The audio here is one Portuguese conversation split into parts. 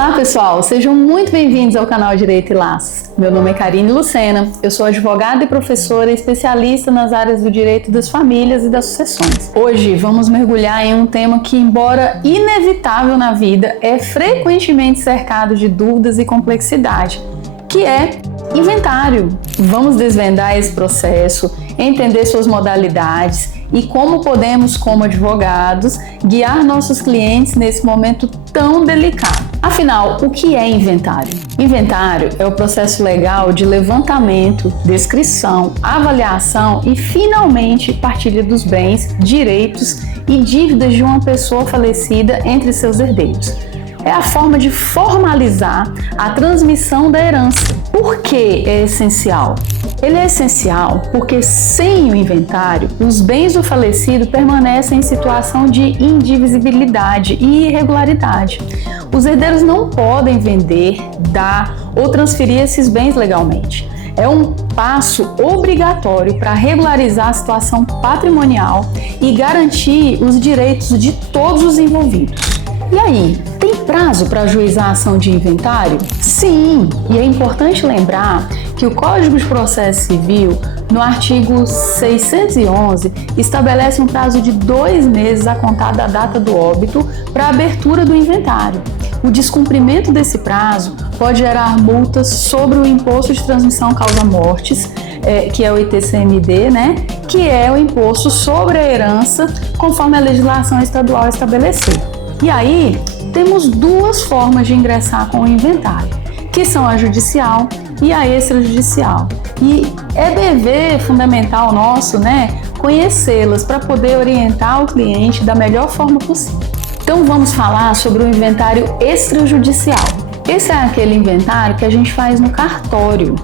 Olá pessoal, sejam muito bem-vindos ao canal Direito e Laços. Meu nome é Karine Lucena, eu sou advogada e professora especialista nas áreas do direito das famílias e das sucessões. Hoje vamos mergulhar em um tema que, embora inevitável na vida, é frequentemente cercado de dúvidas e complexidade, que é inventário. Vamos desvendar esse processo, entender suas modalidades e como podemos, como advogados, guiar nossos clientes nesse momento tão delicado. Afinal, o que é inventário? Inventário é o processo legal de levantamento, descrição, avaliação e, finalmente, partilha dos bens, direitos e dívidas de uma pessoa falecida entre seus herdeiros. É a forma de formalizar a transmissão da herança. Por que é essencial? Ele é essencial porque, sem o inventário, os bens do falecido permanecem em situação de indivisibilidade e irregularidade. Os herdeiros não podem vender, dar ou transferir esses bens legalmente. É um passo obrigatório para regularizar a situação patrimonial e garantir os direitos de todos os envolvidos. E aí, tem prazo para ajuizar a ação de inventário? Sim, e é importante lembrar que o Código de Processo Civil, no artigo 611, estabelece um prazo de 2 meses a contar da data do óbito para a abertura do inventário. O descumprimento desse prazo pode gerar multas sobre o Imposto de Transmissão Causa-Mortes, que é o ITCMD, que é o imposto sobre a herança, conforme a legislação estadual estabelecer. E aí, temos 2 formas de ingressar com o inventário, que são a judicial e a extrajudicial. E é dever fundamental nosso, conhecê-las para poder orientar o cliente da melhor forma possível. Então vamos falar sobre o inventário extrajudicial. Esse é aquele inventário que a gente faz no cartório.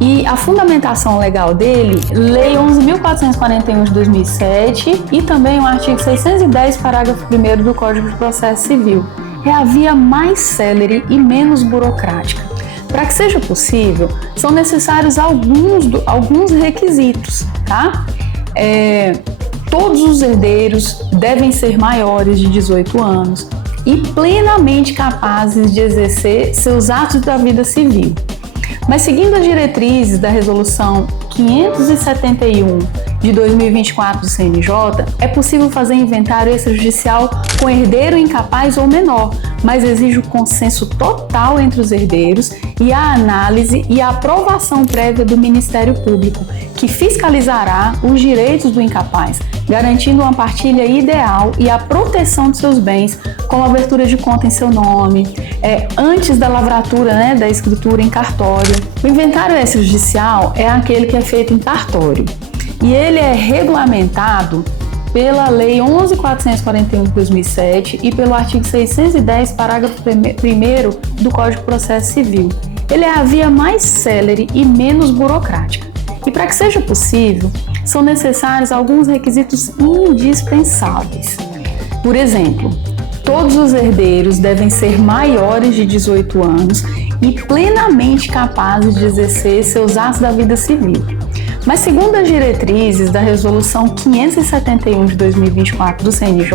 E a fundamentação legal dele, Lei 11.441 de 2007 e também o artigo 610, parágrafo 1º do Código de Processo Civil. É a via mais célere e menos burocrática. Para que seja possível, são necessários alguns requisitos, tá? Todos os herdeiros devem ser maiores de 18 anos e plenamente capazes de exercer seus atos da vida civil. Mas seguindo as diretrizes da Resolução 571 de 2024 do CNJ, é possível fazer inventário extrajudicial com herdeiro incapaz ou menor, mas exige o consenso total entre os herdeiros e a análise e a aprovação prévia do Ministério Público, que fiscalizará os direitos do incapaz, garantindo uma partilha ideal e a proteção de seus bens, como a abertura de conta em seu nome, antes da lavratura da escritura em cartório. O inventário extrajudicial é aquele que é feito em cartório e ele é regulamentado pela Lei 11.441 de 2007 e pelo artigo 610, parágrafo 1º do Código de Processo Civil. Ele é a via mais célere e menos burocrática. E para que seja possível, são necessários alguns requisitos indispensáveis. Por exemplo, todos os herdeiros devem ser maiores de 18 anos e plenamente capazes de exercer seus atos da vida civil. Mas segundo as diretrizes da Resolução 571 de 2024 do CNJ,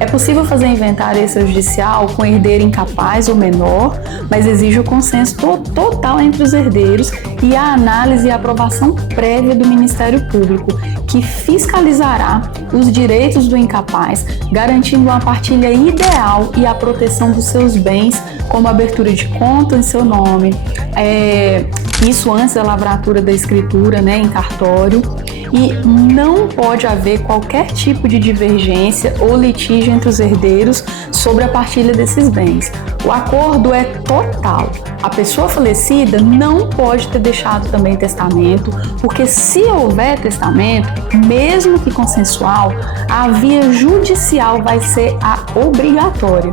é possível fazer inventário extrajudicial com herdeiro incapaz ou menor, mas exige o consenso total entre os herdeiros e a análise e aprovação prévia do Ministério Público, que fiscalizará os direitos do incapaz, garantindo uma partilha ideal e a proteção dos seus bens, como a abertura de conta em seu nome, isso antes da lavratura da escritura em cartório, e não pode haver qualquer tipo de divergência ou litígio entre os herdeiros sobre a partilha desses bens. O acordo é total. A pessoa falecida não pode ter deixado também testamento, porque se houver testamento, mesmo que consensual, a via judicial vai ser a obrigatória.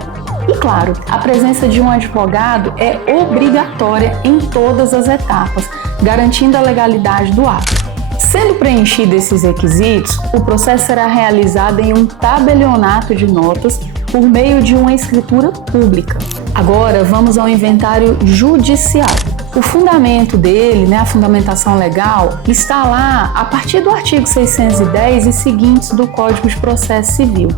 E claro, a presença de um advogado é obrigatória em todas as etapas, garantindo a legalidade do ato. Sendo preenchidos esses requisitos, o processo será realizado em um tabelionato de notas por meio de uma escritura pública. Agora vamos ao inventário judicial. O fundamento dele, a fundamentação legal, está lá a partir do artigo 610 e seguintes do Código de Processo Civil.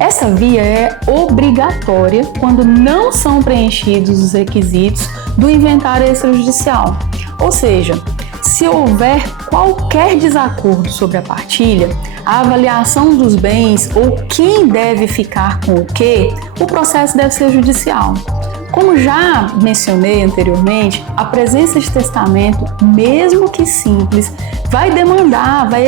Essa via é obrigatória quando não são preenchidos os requisitos do inventário extrajudicial. Ou seja, se houver qualquer desacordo sobre a partilha, a avaliação dos bens ou quem deve ficar com o quê, o processo deve ser judicial. Como já mencionei anteriormente, a presença de testamento, mesmo que simples, vai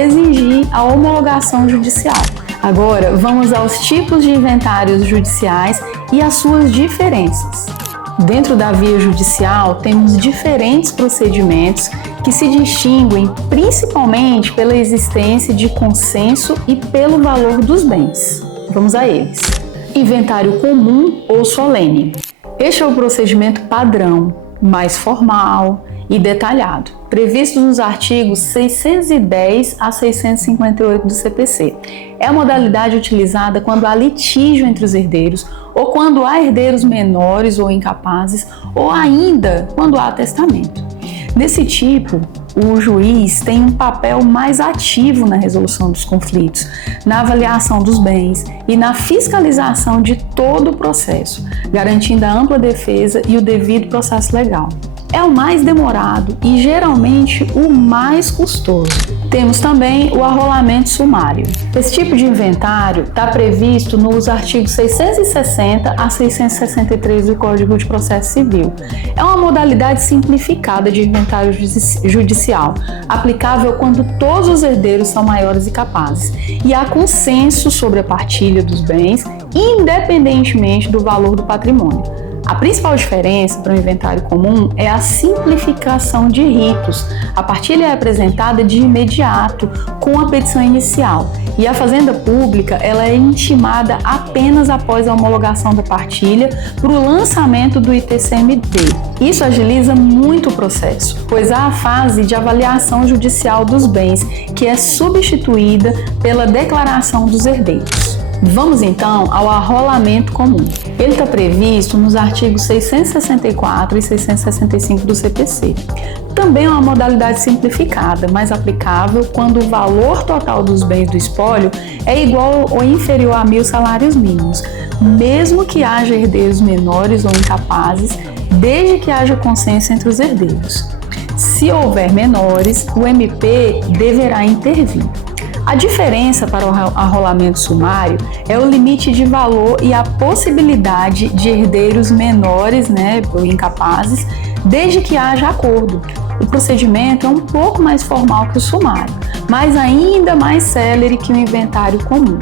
exigir a homologação judicial. Agora, vamos aos tipos de inventários judiciais e as suas diferenças. Dentro da via judicial, temos diferentes procedimentos que se distinguem principalmente pela existência de consenso e pelo valor dos bens. Vamos a eles. Inventário comum ou solene. Este é o procedimento padrão, mais formal e detalhado, previsto nos artigos 610 a 658 do CPC. É a modalidade utilizada quando há litígio entre os herdeiros, ou quando há herdeiros menores ou incapazes, ou ainda quando há testamento. Nesse tipo, o juiz tem um papel mais ativo na resolução dos conflitos, na avaliação dos bens e na fiscalização de todo o processo, garantindo a ampla defesa e o devido processo legal. É o mais demorado e geralmente o mais custoso. Temos também o arrolamento sumário. Esse tipo de inventário está previsto nos artigos 660 a 663 do Código de Processo Civil. É uma modalidade simplificada de inventário judicial, aplicável quando todos os herdeiros são maiores e capazes, e há consenso sobre a partilha dos bens, independentemente do valor do patrimônio. A principal diferença para o inventário comum é a simplificação de ritos. A partilha é apresentada de imediato com a petição inicial e a fazenda pública ela é intimada apenas após a homologação da partilha para o lançamento do ITCMD. Isso agiliza muito o processo, pois há a fase de avaliação judicial dos bens, que é substituída pela declaração dos herdeiros. Vamos então ao arrolamento comum. Ele está previsto nos artigos 664 e 665 do CPC. Também é uma modalidade simplificada, mas aplicável quando o valor total dos bens do espólio é igual ou inferior a 1.000 salários mínimos, mesmo que haja herdeiros menores ou incapazes, desde que haja consenso entre os herdeiros. Se houver menores, o MP deverá intervir. A diferença para o arrolamento sumário é o limite de valor e a possibilidade de herdeiros menores, ou incapazes, desde que haja acordo. O procedimento é um pouco mais formal que o sumário, mas ainda mais célere que o inventário comum.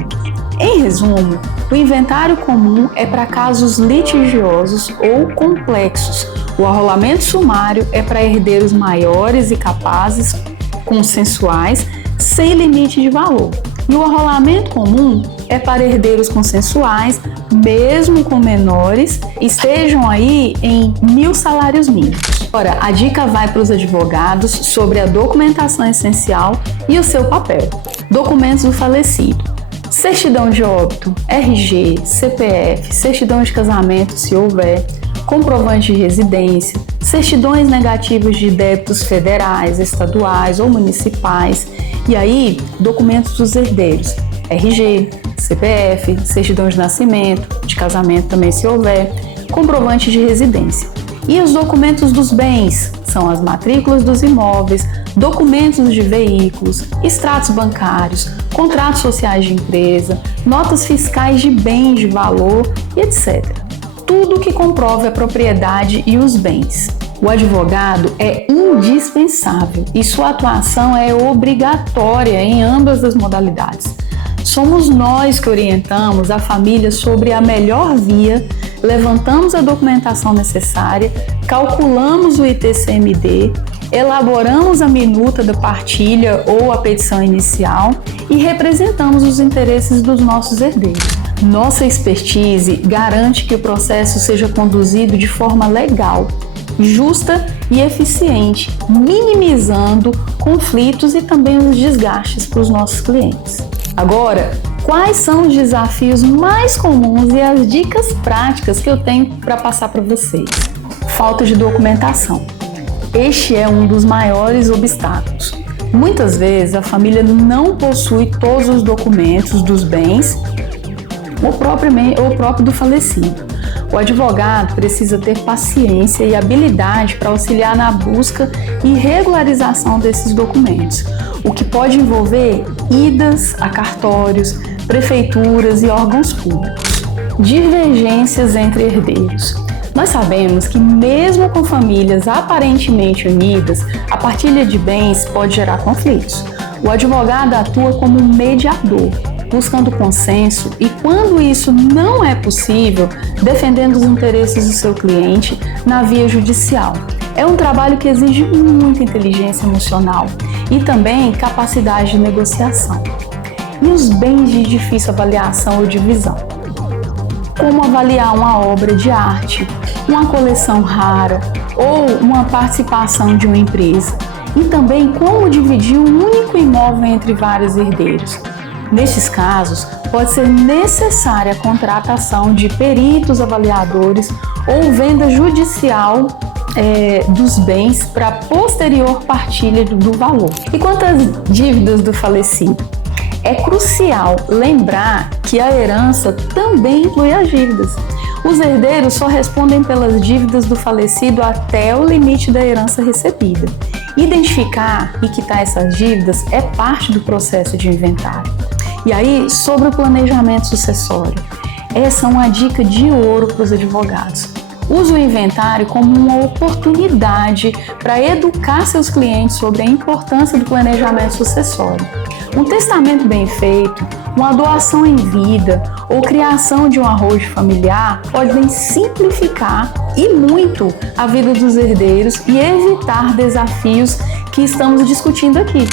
Em resumo, o inventário comum é para casos litigiosos ou complexos. O arrolamento sumário é para herdeiros maiores e capazes, consensuais, sem limite de valor. E o arrolamento comum é para herdeiros consensuais, mesmo com menores, estejam aí em 1.000 salários mínimos. Ora, a dica vai para os advogados sobre a documentação essencial e o seu papel. Documentos do falecido: certidão de óbito, RG, CPF, certidão de casamento, se houver, comprovante de residência, certidões negativas de débitos federais, estaduais ou municipais, e aí documentos dos herdeiros, RG, CPF, certidão de nascimento, de casamento também se houver, comprovante de residência. E os documentos dos bens são as matrículas dos imóveis, documentos de veículos, extratos bancários, contratos sociais de empresa, notas fiscais de bens de valor e etc. Tudo que comprove a propriedade e os bens. O advogado é indispensável e sua atuação é obrigatória em ambas as modalidades. Somos nós que orientamos a família sobre a melhor via, levantamos a documentação necessária, calculamos o ITCMD, elaboramos a minuta da partilha ou a petição inicial e representamos os interesses dos nossos herdeiros. Nossa expertise garante que o processo seja conduzido de forma legal, justa e eficiente, minimizando conflitos e também os desgastes para os nossos clientes. Agora, quais são os desafios mais comuns e as dicas práticas que eu tenho para passar para vocês? Falta de documentação. Este é um dos maiores obstáculos. Muitas vezes a família não possui todos os documentos dos bens ou próprio do falecido. O advogado precisa ter paciência e habilidade para auxiliar na busca e regularização desses documentos, o que pode envolver idas a cartórios, prefeituras e órgãos públicos. Divergências entre herdeiros. Nós sabemos que mesmo com famílias aparentemente unidas, a partilha de bens pode gerar conflitos. O advogado atua como mediador, buscando consenso e, quando isso não é possível, defendendo os interesses do seu cliente na via judicial. É um trabalho que exige muita inteligência emocional e também capacidade de negociação. E os bens de difícil avaliação ou divisão? Como avaliar uma obra de arte, uma coleção rara ou uma participação de uma empresa? E também como dividir um único imóvel entre vários herdeiros. Nestes casos, pode ser necessária a contratação de peritos avaliadores ou venda judicial dos bens para posterior partilha do valor. E quanto às dívidas do falecido? É crucial lembrar que a herança também inclui as dívidas. Os herdeiros só respondem pelas dívidas do falecido até o limite da herança recebida. Identificar e quitar essas dívidas é parte do processo de inventário. E aí, sobre o planejamento sucessório, essa é uma dica de ouro para os advogados. Use o inventário como uma oportunidade para educar seus clientes sobre a importância do planejamento sucessório. Um testamento bem feito, uma doação em vida ou criação de um arrojo familiar podem simplificar e muito a vida dos herdeiros e evitar desafios que estamos discutindo aqui.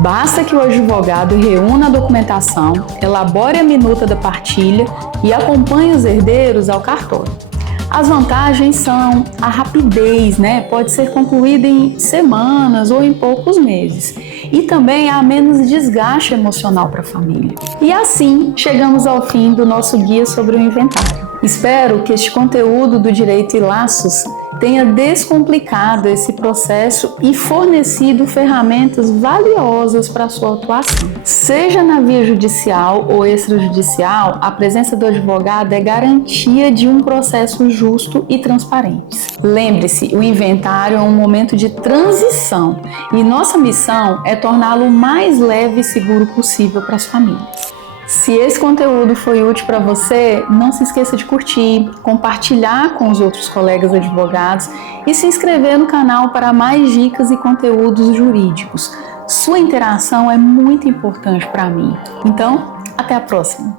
Basta que o advogado reúna a documentação, elabore a minuta da partilha e acompanhe os herdeiros ao cartório. As vantagens são a rapidez, pode ser concluída em semanas ou em poucos meses. E também há menos desgaste emocional para a família. E assim, chegamos ao fim do nosso guia sobre o inventário. Espero que este conteúdo do Direito e Laços tenha descomplicado esse processo e fornecido ferramentas valiosas para a sua atuação. Seja na via judicial ou extrajudicial, a presença do advogado é garantia de um processo justo e transparente. Lembre-se, o inventário é um momento de transição e nossa missão é torná-lo o mais leve e seguro possível para as famílias. Se esse conteúdo foi útil para você, não se esqueça de curtir, compartilhar com os outros colegas advogados e se inscrever no canal para mais dicas e conteúdos jurídicos. Sua interação é muito importante para mim. Então, até a próxima!